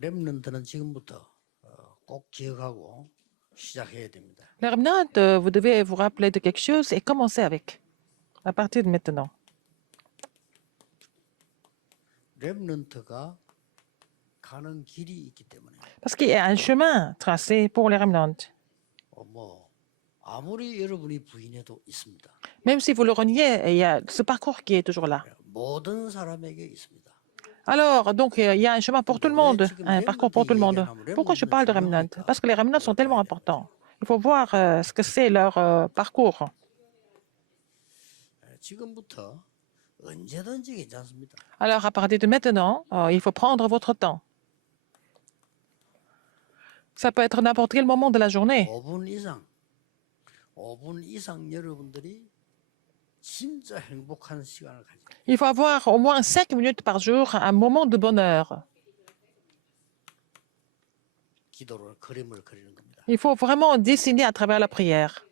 렘넌트는 지금부터 꼭 기억하고 시작해야 됩니다. Les remnants, vous devez vous rappeler de quelque chose et commencer avec, à partir de maintenant. 렘넌트가 가는 길이 있기 때문에 Parce qu'il y a un chemin tracé pour les remnants. 아무리 여러분이 부인해도 있습니다. Même si vous le reniez, il y a ce parcours qui est toujours là. 모든 사람에게 있습니다. Alors, donc, il y a un chemin pour tout le monde, un parcours pour tout le monde. Pourquoi je parle de remnants? Parce que les remnants sont tellement importants. Il faut voir ce que c'est leur parcours. 지금부터 언제든지 괜찮습니다. Alors, à partir de maintenant, il faut prendre votre temps. Ça peut être n'importe quel moment de la journée. 5분 이상 여러분들이 진짜 행복한 시간을 가지고. Il faut avoir au moins 5 minutes par jour, un moment de bonheur. 기도로 그림을 그리는 겁니다. Il faut vraiment dessiner à travers la prière.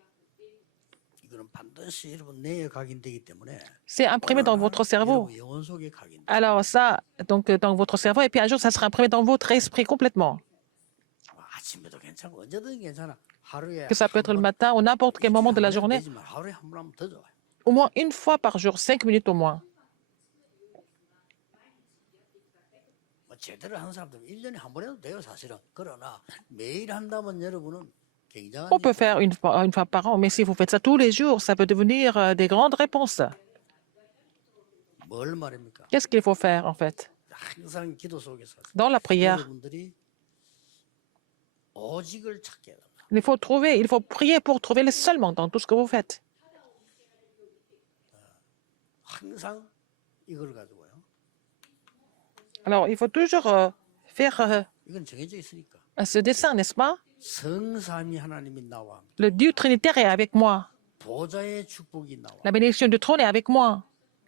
이거는 반드시 여러분 뇌에 각인되기 때문에. C'est imprimé dans votre cerveau. 영혼 속에 각인돼. Alors ça, donc dans votre cerveau, et puis un jour, ça sera imprimé dans votre esprit complètement. 아침에도 괜찮고 언제든 괜찮아. 하루에 Que ça peut être le matin ou n'importe quel moment de la journée. 하루에 한 번 하면 더 좋아요. Au moins une fois par jour, 5 minutes au moins. 제대로 하는 사람들은 1년에 한 번 해도 돼요, 사실은. 그러나 매일 한다면 여러분은 굉장한 On peut faire une fois par an, mais si vous faites ça tous les jours, ça peut devenir des grandes réponses. 뭘 말입니까? Qu'est-ce qu'il faut faire en fait? 항상 기도 속에서 Dans la prière, 여러분들이 오직을 찾게 해야 됩니다. il faut prier pour trouver le seulement dans tout ce que vous faites. 항상 이걸 가지고요. Alors, il faut toujours faire 이건 정해져 있으니까. ce dessin, n'est-ce pas? 성삼위 하나님이 나와. Le Dieu Trinitaire est avec moi. 보좌의 축복이 나와. La bénédiction du trône est avec moi.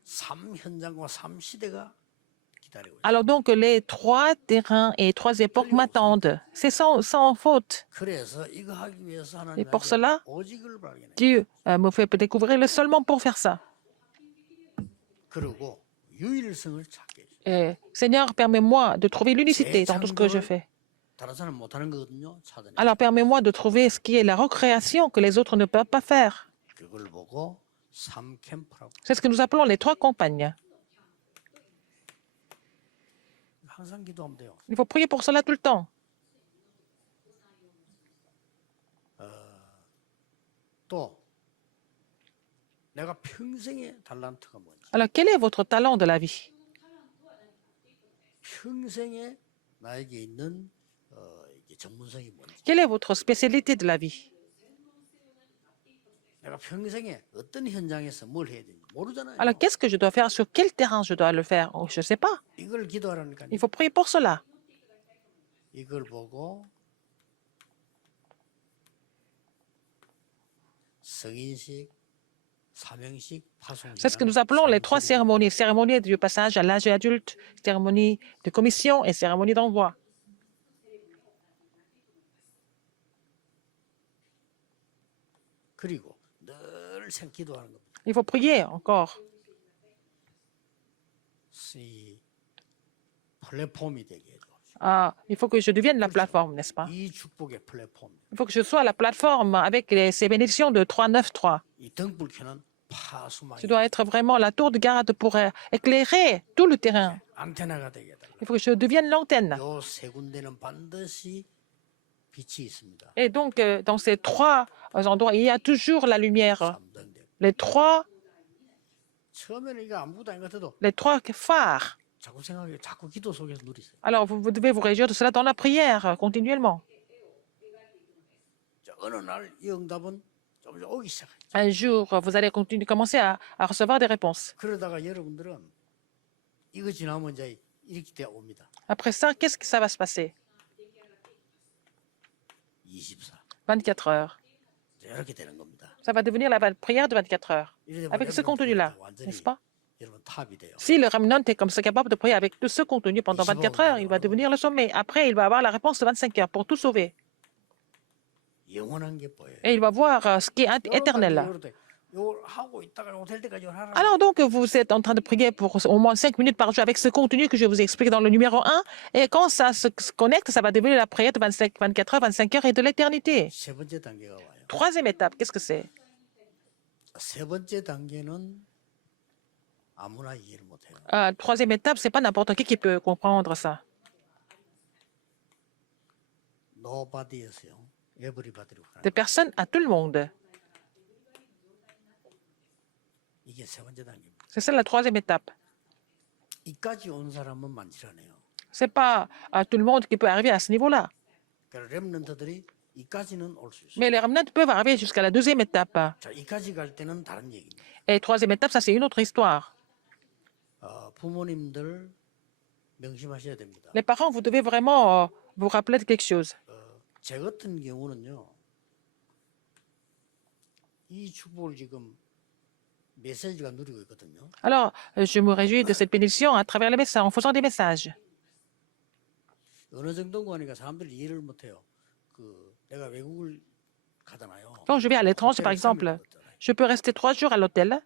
삼 현장과 삼 시대가 기다리고 있어요. Alors donc, les 3 terrains et 3 époques m'attendent. C'est sans faute. 그래서 이거 하기 위해서 Et pour cela, 오직을 발견해. Dieu me fait découvrir le seulement pour faire ça. 그리고 유일성을 찾게 해줘. Et, Seigneur, permets-moi de trouver l'unicité dans tout ce que je fais. 다른 사람 못하는 거거든요. 찾아내. Alors permets-moi de trouver ce qui est la recréation que les autres ne peuvent pas faire. 그걸 보고 삼 캠프라고. C'est ce que nous appelons les 3 campagnes. 항상 기도하면 돼요. Il faut prier pour cela tout le temps. 또 내가 평생의 달란트가 뭔지. Alors quel est votre talent de la vie? 평생에 나에게 있는 이게 전문성이 뭔지. Quelle est votre spécialité de la vie? 내가 평생에 어떤 현장에서 뭘 해야 되는지 모르잖아요. Alors qu'est-ce que je dois faire? Sur quel terrain je dois le faire? Oh, je ne sais pas. 이걸 기도하라니까요. Il faut prier pour cela. 이걸 보고 성인식, 사명식, 파송식. C'est ce que nous appelons les 3 cérémonies. Cérémonie du passage à l'âge adulte, cérémonie de commission et cérémonie d'envoi. 그리고 늘 기도하는 겁니다. Il faut prier encore. 이 플랫폼이 되게 해줘. Il faut que je devienne la plateforme, n'est-ce pas? 이 축복의 플랫폼. Il faut que je sois la plateforme avec ces bénédictions de 3-9-3. 이 등불 켜는 파수망이. Je dois être vraiment la tour de garde pour éclairer tout le terrain. 안테나가 되게 해달라. Il faut que je devienne l'antenne. 요 세 군데는 반드시 빛이 있습니다. Et donc, dans ces 3 endroits, il y a toujours la lumière. 삼등대. Les 3 처음에는 이거 아무것도 아닌 것 같아도 phares. 자꾸 생각해, 자꾸 기도 속에서 누리세요. Alors, vous devez vous réjouir de cela dans la prière, continuellement. 자, 어느 날 이 응답은 좀 오기 시작해요. Un jour, vous allez commencer à recevoir des réponses. 그러다가 여러분들은 이거 지나면 이제 이렇게 돼 옵니다. Après ça, qu'est-ce que ça va se passer? 24. 24 heures. 이렇게 되는 겁니다. Ça va devenir la prière de 24 heures. 이러다 Avec ce 보면 contenu-là, 완전히 n'est-ce pas? 여러분 탑이 돼요. Si le remnant est comme ça capable de prier avec tout ce contenu pendant 24 heures, il va devenir le sommet. Après, il va avoir la réponse de 25 heures pour tout sauver. 영원한 게 보여요. Et il va voir ce qui est éternel là. 이걸 하고 있다가 이거 될 때까지 하라. Alors donc, vous êtes en train de prier pour au moins 5 minutes par jour avec ce contenu que je vous explique dans le numéro 1. Et quand ça se connecte, ça va devenir la prière de 25, 24 heures, 25 heures et de l'éternité. 세 번째 단계가 와요. Troisième étape, qu'est-ce que c'est? 세 번째 단계는 아무나 이해를 못해요. Troisième étape, c'est pas n'importe qui peut comprendre ça. Nobody였어요. Everybody로 가는. De personne à tout le monde. 이게 세 번째 단계입니다. C'est ça la troisième étape. 이까지 온 사람은 많지 않아요. C'est pas à tout le monde qui peut arriver à ce niveau-là. 그러니까 렘넌트들이 이까지는 올 수 있어요. Mais les remnants peuvent arriver jusqu'à la deuxième étape. 자, 이까지 갈 때는 다른 얘기입니다. Et troisième étape, ça c'est une autre histoire. 부모님들 명심하셔야 됩니다. Les parents, vous devez vraiment vous rappeler de quelque chose. 제 같은 경우는요. 이 축복을 지금 메시지가 누리고 있거든요. Alors, je me réjouis de cette bénédiction à travers les messages, en faisant des messages. 어느 정도인가 하니까 사람들이 이해를 못해요. 내가 외국을 가잖아요. Quand je vais à l'étranger, par 호텔에 exemple, 3일 묵었잖아요. je peux rester 3 jours à l'hôtel.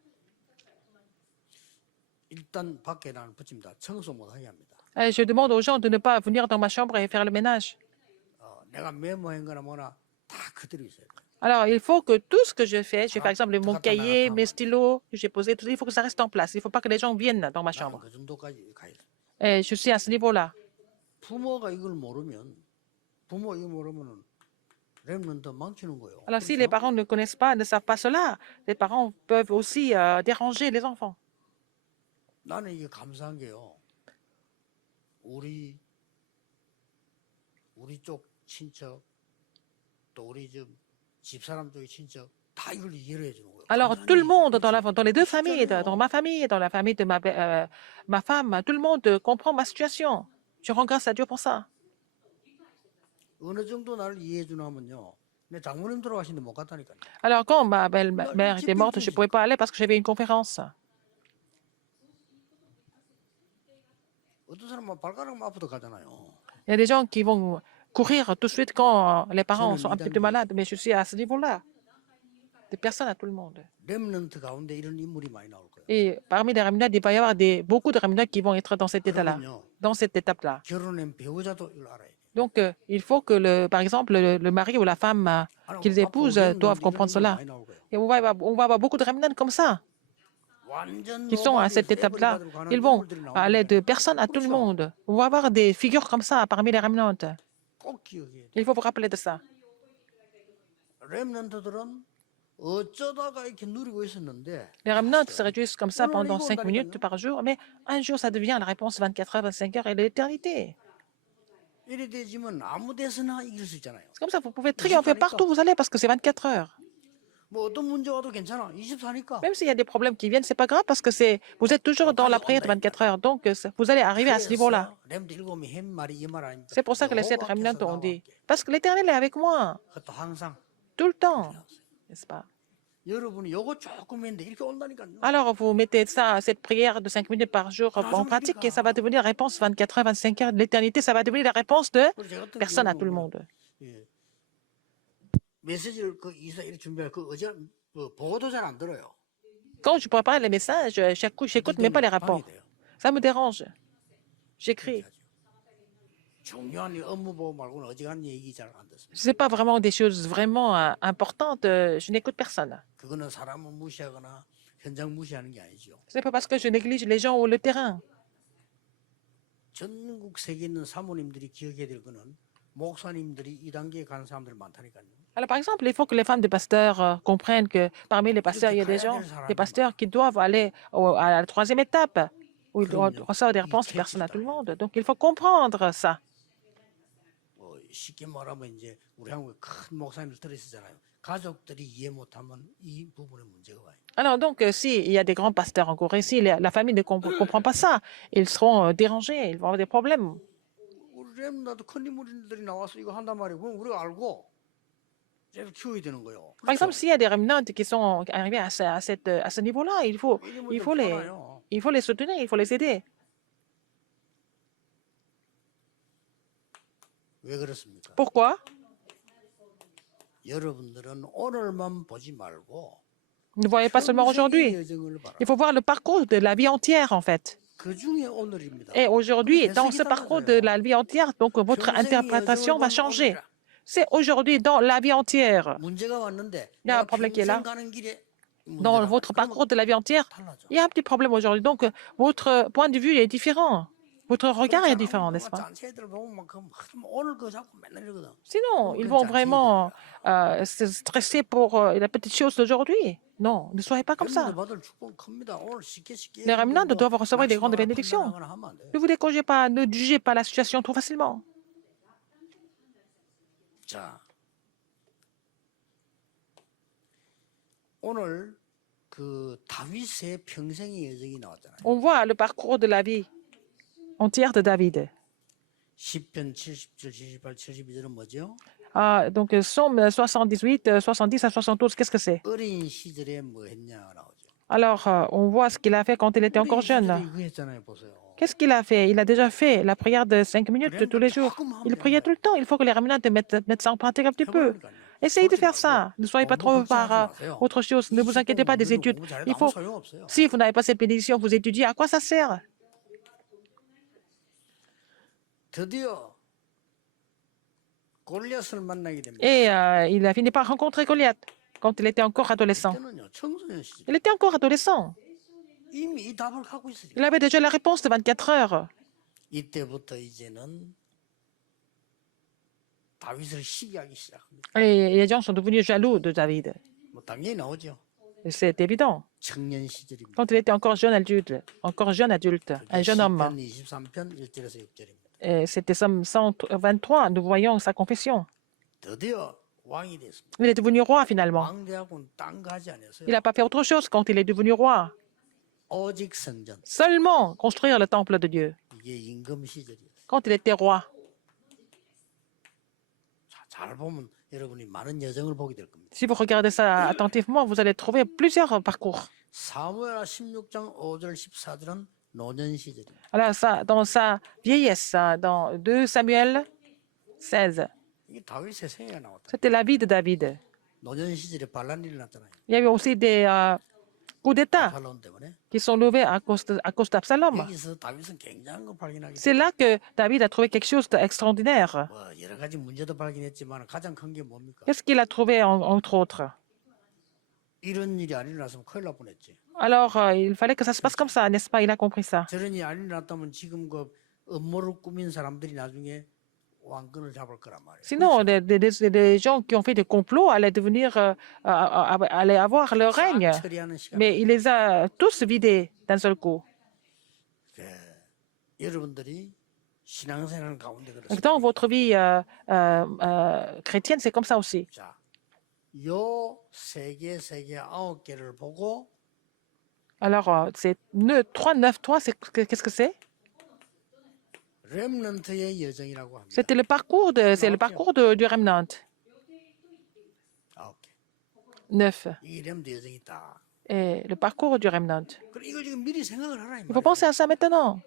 일단 밖에 나는 붙입니다. 청소 못 하게 합니다. Et je demande aux gens de ne pas venir dans ma chambre et faire le ménage. 내가 메모한 거나 뭐나 다 그대로 있어야 돼요. Alors, il faut que tout ce que je fais, par exemple mon cahier, mes stylos que j'ai posés, tout ça, il faut que ça reste en place. Il ne faut pas que les gens viennent dans ma 나는 chambre. 그 정도까지 가야 돼. Et je suis à ce niveau-là. 부모가 이걸 모르면 부모 이거 모르면은 렘넌트 망치는 거예요. Alors, si les parents ne connaissent pas, ne savent pas cela, les parents peuvent aussi déranger les enfants. 나는 이게 감사한 게요. 우리 쪽 친척 또 우리 집사람 쪽의 친척 다 이걸 이해를 해주는 거예요. Alors, tout le monde, dans les deux familles, dans ma famille, dans la famille de ma femme, tout le monde comprend ma situation. Je rends grâce à Dieu pour ça. 어느 정도 나를 이해해 주냐면요. 내 장모님 돌아가신데 못 갔다니까요. Alors, quand ma belle-mère était morte, je ne pouvais pas aller parce que j'avais une conférence. 어떤 사람은 발가락 아프도 가잖아요. Il y a des gens qui vont courir tout de suite quand les parents sont un petit peu malades, mais je suis à ce niveau-là. Des personnes à tout le monde. 렘넌트 가운데 이런 인물이 많이 나올 거예요. Et parmi les remnants, il va y avoir beaucoup de remnants qui vont être dans cet état-là, 그러면요. dans cette étape-là. 결혼한 배우자도 이걸 알아야 돼요. Donc, il faut que, par exemple, le mari ou la femme qu'ils épousent doivent comprendre cela. 많이 나올 거예요. Et on va avoir beaucoup de remnants comme ça, 완전 qui sont à cette étape-là. Ils vont aller de personne à tout le monde. On va avoir des figures comme ça parmi les remnants. 꼭 기억해야 돼요. Il faut vous rappeler de ça. 렘넌트들은 어쩌다가 이렇게 누리고 있었는데 Les remnants se réduisent comme ça pendant 5 minutes par jour, mais un jour, ça devient la réponse 24 heures, 25 heures et l'éternité. 이래 되지면 아무 데서나 이길 수 있잖아요. C'est comme ça, vous pouvez triompher partout où vous allez parce que c'est 24 heures. 뭐 어떤 문제 와도 괜찮아. 24니까. Même s'il y a des problèmes qui viennent, c'est pas grave parce que vous êtes toujours dans la prière de 24 heures. Donc, vous allez arriver à ce niveau-là. 렘드 일곱이 햄 말이 이 말 아닙니까? C'est pour ça que les 7 remnants ont dit, parce que l'éternel est avec moi, 그것도 항상 tout le temps. N'est-ce pas? 여러분이 요거 조금 했는데 이렇게 온다니까요. Alors, vous mettez ça, cette prière de 5 minutes par jour en pratique et ça va devenir la réponse 24 heures, 25 heures de l'éternité. Ça va devenir la réponse de personne à tout le monde. 예. 메시지를 이렇게 준비할 보고도 잘 안 들어요. Quand je prépare les messages, j'écoute même pas les rapports. Ça me dérange. J'écris. 중요한 업무 보고 말고는 어지간한 얘기 잘 안 듣습니다. Ce n'est pas vraiment des choses vraiment importantes. Je n'écoute personne. 그거는 사람을 무시하거나 현장 무시하는 게 아니죠. Ce n'est pas parce que je néglige les gens ou le terrain. 전국 세계에 있는 사모님들이 기억해야 될 거는 목사님들이 이 단계에 가는 사람들 많다니까요. Alors, par exemple, il faut que les femmes de pasteurs comprennent que parmi les pasteurs, il y a des gens, des pasteurs qui doivent aller à la troisième étape, où ils doivent recevoir des réponses de personne à tout le monde. Donc, il faut comprendre ça. 쉽게 말하면 이제 우리 한국에 큰 목사님들 들어있잖아요. 가족들이 이해 못하면 이 부분에 문제가 와요. Alors, donc, s'il y a des grands pasteurs en Corée, si la famille ne comprend pas ça, ils seront dérangés, ils vont avoir des problèmes. 우리 렘나도 큰 인물들이 나와서 이거 한단 말이에요. 그럼 우리가 알고 계속 키워야 되는 거예요. Par exemple, s'il y a des remnants qui sont arrivés à ce niveau-là, il faut les soutenir, il faut les aider. 왜 그렇습니까? Pourquoi? 여러분들은 오늘만 보지 말고 Ne voyez pas seulement 평생의 aujourd'hui. 여정을 봐라. Il faut voir le parcours de la vie entière, en fait. 그 중에 오늘입니다. Et aujourd'hui, 그럼 dans 해석이 ce parcours de 달라져요. la vie entière, donc votre 평생의 interprétation 여정을 va 보면 changer. 오늘이라. C'est aujourd'hui dans la vie entière. 문제가 왔는데 Il y a un 내가 problème qui est 평생 là. 가는 길에 Dans 문제가 votre 왔다. parcours de la vie entière, 달라져. il y a un petit problème aujourd'hui. Donc, votre point de vue est différent. Votre regard est 그렇지 différent, 않으면 n'est-ce pas? 짠새들 보면 막 오늘 그거 자꾸 맨날 이러거든. Sinon, ils 그건 vont 짠새이들이야. vraiment se stresser pour la petite chose d'aujourd'hui. Non, ne soyez pas comme ça. 렘넌트 받을 축복은 큽니다. 오늘 쉽게 Les remnants 뭐 doivent recevoir des grandes 낙심하거나 bénédictions. 판단하거나 하면 안 돼요. Ne vous découragez pas, ne jugez pas la situation trop facilement. 자, 오늘 그 다윗의 평생의 여정이 나왔잖아요. On voit le parcours de la vie entière de David. 시편 70절, 78, 72절은 뭐죠? Donc, Psaume 78, 70 à 72, qu'est-ce que c'est? 어린 시절에 뭐 했냐 나오죠. Alors, on voit ce qu'il a fait quand il était encore 어린 jeune. 시절에 이거 했잖아요, 보세요. Qu'est-ce qu'il a fait? Il a déjà fait la prière de 5 minutes tous les jours. Il priait tout le temps. Il faut que les remnants mettent ça en pratique un petit peu. Essayez de faire ça. Ne soyez pas trop par autre chose. Ne vous inquiétez pas des études. Il faut, si vous n'avez pas cette bénédiction, vous étudiez. À quoi ça sert? 드디어 골리앗을 만나게 됩니다. Et il a fini par rencontrer Goliath quand il était encore adolescent. 그때는요, 청소년 시절. Il était encore adolescent. 이미 이 답을 갖고 있으니까. Il avait déjà la réponse de 24 heures. 이때부터 이제는 다윗을 시기하기 시작합니다. Et les gens sont devenus jaloux de David. 뭐 당연히 나오죠. Et c'est évident. 청년 시절입니다. Quand il était encore jeune adulte, un jeune homme. 시편 23편 1절에서 6절입니다. Et c'était Psaume 123, nous voyons sa confession. 드디어 왕이 됐습니다. Il est devenu roi finalement. 왕대하고는 딴 거 하지 않았어요. Il n'a pas fait autre chose quand il est devenu roi. 오직 성전. Seulement construire le temple de Dieu 이게 임금 시절이었어요. quand il était roi. 자, 잘 보면 여러분이 많은 여정을 보게 될 겁니다. Si vous regardez ça attentivement, vous allez trouver plusieurs parcours. 사무엘하 16장 5절 14절은 노년 시절입니다. Alors, ça, dans sa vieillesse, dans 2 Samuel 16, 이게 다윗의 생애가 나왔다. c'était la vie de David. 노년 시절에 반란 일이 났잖아요. Il y a eu aussi des coups d'État 압살롬 때문에. qui sont levés à cause d'Absalom. 여기서 다윗은 굉장한 거 발견하게 C'est 돼요. là que David a trouvé quelque chose d'extraordinaire. 뭐 여러 가지 문제도 발견했지만 가장 큰 게 뭡니까? Qu'est-ce qu'il a trouvé, entre autres? 이런 일이 안 일어났으면 큰일 날 뻔했지. Alors, il fallait que ça se passe comme ça, n'est-ce pas? Il a compris ça. 저런 일이 안 일어났다면 지금 그 음모를 꾸민 사람들이 나중에 왕권을 잡을 거란 말이에요. Sinon, des gens qui ont fait des complots allaient devenir, allaient avoir le règne. 싹 처리하는 시간. Mais il les a tous vidés d'un seul coup. 여러분들이 신앙생활 가운데 Donc, 그렇습니다. dans votre vie chrétienne, c'est comme ça aussi. 자, 요 세 개, 9개를 보고 Alors, c'est 3, 9, 3, qu'est-ce que c'est? 렘넌트의 여정이라고 합니다. C'est le parcours du remnant. 9개. 9. 이 렘넌트 여정이 있다. Et le parcours du remnant. 그럼 이걸 지금 미리 생각을 하라 이 Il faut 말이에요. penser à ça maintenant.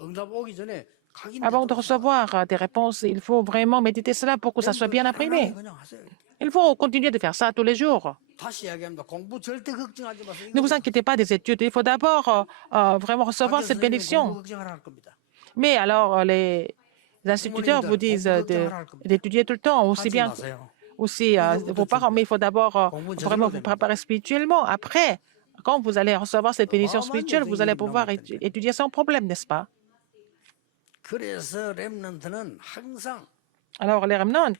응답 오기 전에 각인 Avant de recevoir des réponses, il faut vraiment méditer cela pour que ça soit bien imprimé. 그냥 하세요. Il faut continuer de faire ça tous les jours. 다시 이야기합니다. 공부 절대 걱정하지 마세요. Ne vous inquiétez pas des études. Il faut d'abord vraiment recevoir cette 공부 bénédiction. 걱정하라 할 겁니다. Mais alors, les instituteurs vous disent d'étudier tout le temps, aussi 하지 bien 마세요. aussi vos parents, mais il faut d'abord vraiment vous préparer spirituellement. Après, quand vous allez recevoir cette bénédiction spirituelle, vous allez pouvoir étudier sans problème, n'est-ce pas? 그래서 렘넌트는 항상 Alors, les remnants,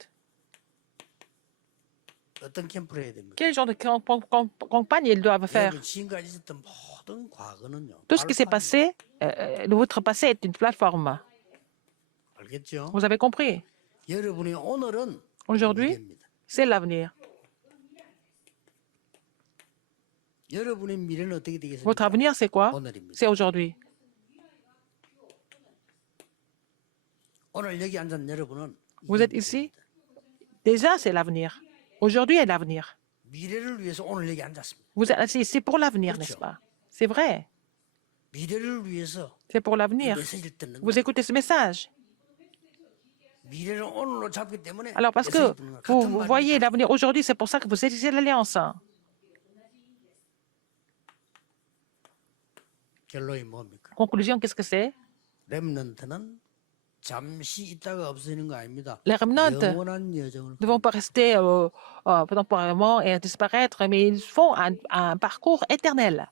어떤 캠프를 해야 됩니까? quel genre de campagne ils doivent faire? 여러분 지금까지 있었던 모든 과거는요. Tout ce qui s'est passé, votre passé est une plateforme. 알겠죠? Vous avez compris? 여러분의 오늘은 Aujourd'hui, 미래입니다. c'est l'avenir. 여러분의 미래는 어떻게 되겠습니까? Votre avenir, c'est quoi? 오늘입니다. C'est aujourd'hui. 오늘 여기 앉은 여러분은 Vous êtes ici? Déjà, c'est l'avenir. Aujourd'hui est l'avenir. 미래를 위해서 오늘 여기 앉았습니다. Vous êtes assis ici pour l'avenir, n'est-ce pas? C'est vrai. 미래를 위해서 C'est pour 이 l'avenir. 메시지를 듣는 Vous 거예요. écoutez ce message. 미래를 오늘로 잡기 때문에 Alors, parce que 메시지 듣는 거예요. vous 같은 말입니다. voyez l'avenir aujourd'hui, c'est pour ça que vous saisissez l'alliance. 결론이 뭡니까? Conclusion, qu'est-ce que c'est? 렘넌트는 잠시 있다가 없어지는 거 아닙니다. Les remnants 영원한 여정을 ne vont pas rester temporairement et disparaître, mais ils font un parcours éternel.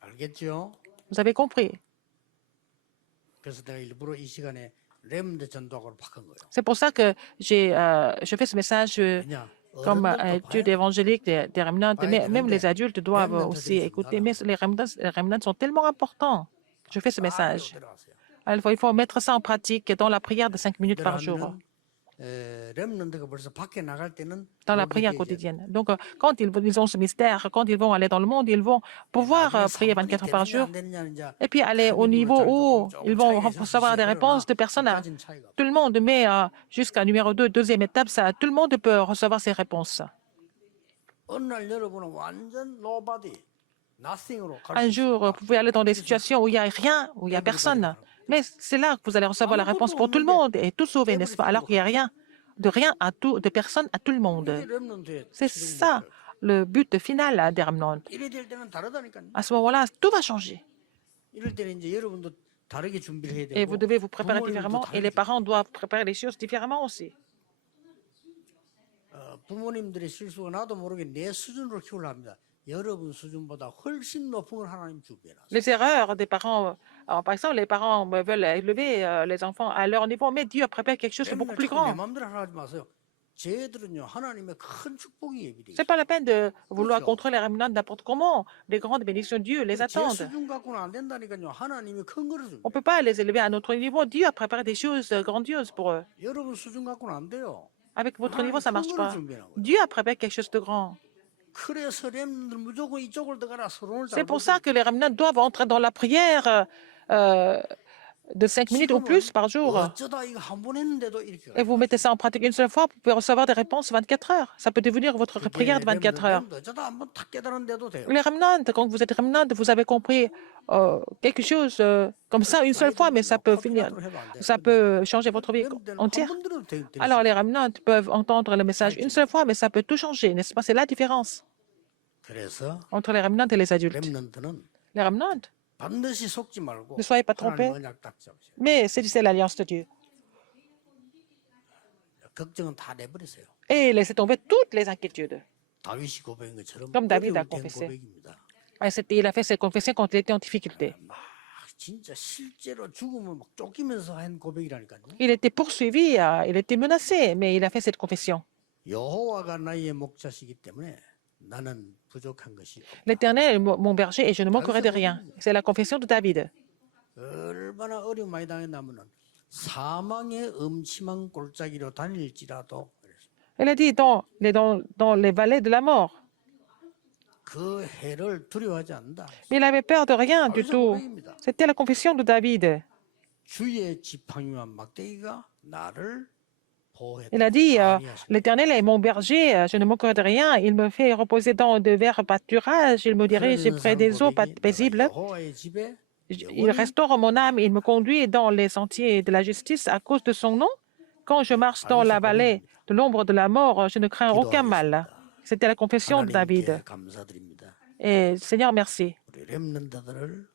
알겠죠? Vous avez compris? 그래서 내가 일부러 이 시간에 렘넌트 전도학으로 바꾼 거예요. C'est pour ça que je fais ce message 왜냐? comme 어른들도 étude 봐야 évangélique des remnants. Mais même les adultes doivent aussi écouter. Mais les remnants sont tellement importants. Je fais ce message. 들어가세요. Alors, il faut mettre ça en pratique dans la prière de 5 minutes par jour, 렘넌트가 벌써 밖에 나갈 때는 dans la prière quotidienne. Donc, quand ils ont ce mystère, quand ils vont aller dans le monde, ils vont pouvoir prier 24 heures par jour et puis aller au niveau où ils vont recevoir des réponses de personnes à tout le monde. Mais jusqu'à numéro 2, deuxième étape, ça, tout le monde peut recevoir ces réponses. 어느 날 여러분은 완전 nobody, nothing으로 갈 Un 수 jour, 있어요. vous pouvez aller dans des situations où il n'y a rien, où il n'y a personne. Mais c'est là que vous allez recevoir la réponse pour tout le monde et tout sauver, n'est-ce pas? Alors qu'il n'y a rien, de rien à tout, de personne à tout le monde. 이게 렘넌트의 C'est 최종 ça 목표. le but final des remnants. 이래 될 때는 다르다니까요. À ce moment-là, tout va changer. 이럴 때는 이제 여러분도 다르게 준비를 해야 Et vous 되고 devez vous préparer 부모님도 différemment et les 다르게. parents doivent préparer les choses différemment aussi. 부모님들의 실수가 나도 모르게 내 수준으로 키우려 합니다. 여러분 수준보다 훨씬 높은 걸 하나님 준비해놨어요. Les erreurs des parents, par exemple, les parents veulent élever les enfants à leur niveau, mais Dieu prépare quelque chose de beaucoup plus 내 grand. 마음대로 하라 하지 마세요. 쟤들은요 하나님의 큰 축복이 예비돼 C'est 있어요. pas la peine de vouloir contrôler les remnants n'importe comment. Les grandes bénédictions de Dieu les 제 attendent. 수준 갖고는 안 된다니까요. 하나님이 큰 거를 줍니다. On ne peut pas les élever à notre niveau. Dieu a préparé des choses grandioses pour eux. 여러분 수준 갖고는 안 돼요. Avec votre niveau, ça ne marche pas. 준비하는 거예요. Dieu a préparé quelque chose de grand. 그래서 렘들 무조건 이쪽을 들어가라 서론을 C'est pour ça que les remnants doivent entrer dans la prière de 5 minutes ou plus par jour. 어쩌다 이거 한 번 했는데도 이렇게 Et vous mettez ça en pratique une seule fois, vous pouvez recevoir des réponses 24 heures. Ça peut devenir votre prière de 24 heures. 어쩌다 한 번 탁 깨달은데도 돼요. Les remnants, quand vous êtes remnant, vous avez compris quelque chose comme ça une seule fois, mais ça peut finir, ça peut changer votre vie entière. Alors les remnants peuvent entendre le message une seule fois, mais ça peut tout changer, n'est-ce pas? C'est la différence 그래서 entre les remnants et les adultes. 렘넌트는 Les remnants, 반드시 속지 말고 ne soyez pas trompés, 하나님 언약 딱 잡으세요. mais saisissez l'alliance de Dieu. 걱정은 다 내버리세요. Et laissez tomber toutes les inquiétudes. 다윗이 고백한 것처럼 Comme David a 어려울 땐 confessé. 고백입니다. Et il a fait cette confession quand il était en difficulté. 막 진짜 실제로 죽음을 막 쫓기면서 한 고백이라니까요. Il était poursuivi, il était menacé, mais il a fait cette confession. 여호와가 나의 목자시기 때문에 나는 부족한 것이 없다. L'Éternel est mon berger et je ne manquerai de rien. C'est la confession de David. 얼마나 어려움 많이 당했냐면은 사망의 음침한 골짜기로 다닐지라도 Elle a dit dans les vallées de la mort. 그 해를 두려워하지 않는다. Mais il avait peur de rien du 다윗의 tout. 고백입니다. C'était la confession de David. 주의 지팡이와 막대기가 나를 보호했다. Il a dit, 아니하시고. l'Éternel est mon berger, je ne manquerai de rien. Il me fait reposer dans de verts pâturages, il me dirige près des eaux paisibles. 여호와의 집에 Il restaure mon âme, il me conduit dans les sentiers de la justice à cause de son nom. Quand je marche dans la vallée de l'ombre de la mort, je ne crains aucun mal. C'était la confession de David. 하나님께 감사드립니다. Et Seigneur, merci. 우리 렘넌트들을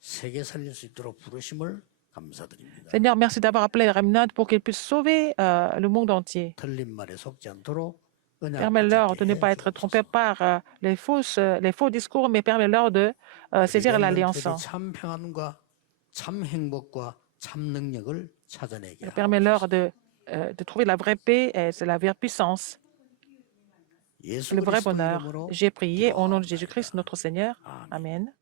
세계 살릴 수 있도록 부르심을 감사드립니다. Seigneur, merci d'avoir appelé les remnants pour qu'ils puissent sauver le monde entier. 틀린 말에 속지 않도록 Permets-leur de ne pas être trompés par les faux discours, mais permets-leur de saisir l'alliance. 참 평안과 참 행복과 참 능력을 찾아내게. Permets-leur de trouver la vraie paix et c'est la vraie puissance, 예수 le vrai 그리스도 bonheur. 이름으로 J'ai prié au nom de Jésus-Christ, notre Seigneur. 아멘. Amen.